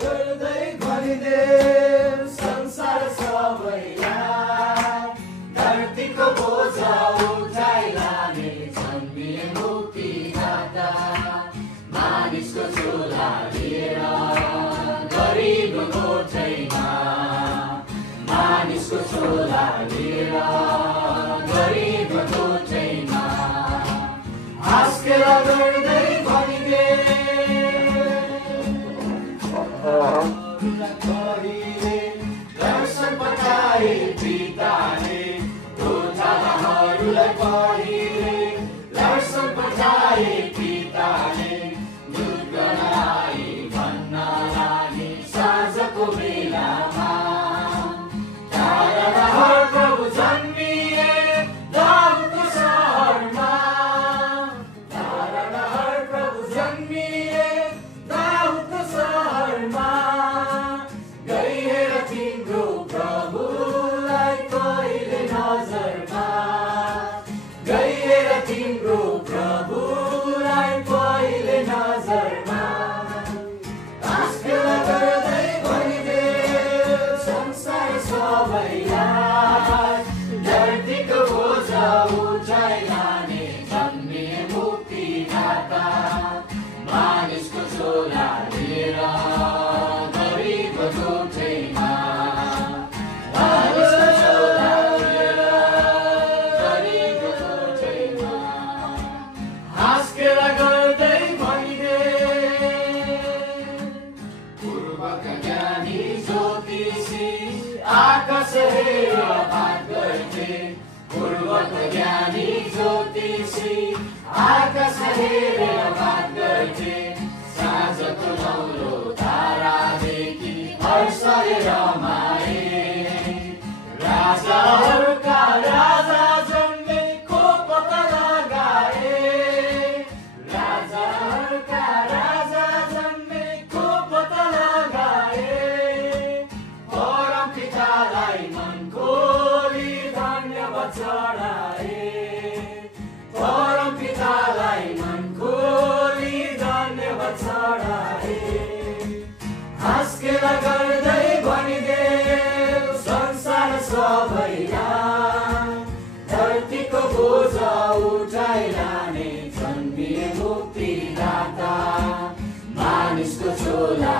गर्दै भनिदे संसार सबैलाई धरतीको बोझ उठाइ लाने जन्मिए मुक्तिदाता मानिसको चोला लिएर गरिब गोठैमा मानिसको चोला लिएर गरिब गोठैमा हाँस्केर गर्दै भनिदे दर्शन पठाए पिताले गोठालाहरूलाई पढिले दर्शन पठाए पिताले दूत गणलाई भन्न लागि साँझको बेलामा ताराहर प्रभु जन्मिए दाउदको सहरमा ताराहर प्रभु जन्मिए दाउदको सहरमा गइहेर तिम्रो प्रभुलाई कहिले नजरमा गइहेर तिम्रो प्रभुलाई कहिले नजरमा हाँस्केर गर्दै भनिदे संसार सबैलाई धरतीको बोझ उठाइ लाने जन्मिए मुक्तिदाता मानिसको चोला लिएर गरिब गोठैमा मानिसको चोला लिएर गरिब गोठैमा हाँस्केर गर्दै भनिदे पूर्वका ज्ञानी ज्योतिषी आकाश हेरेर बात गर्थे पूर्वका ज्ञानी ज्योतिषी आकाश हेरेर बात गर्थे साँझको नौलो तारादेखि हर्षले रमाए राजाहरूका राजा जन्मेको पत्ता लगाए राजाहरूका राजा जन्मेको पत्ता लगाए परम पितालाई मन खोली धन्यवाद चढाए परम पितालाई मन खोली धन्यवाद चढाए हाँस्केर गर्दै भनिदे संसार सबैलाई धरतीको बोझ उठाइ लाने जन्मिए मुक्तिदाता मानिसको चोला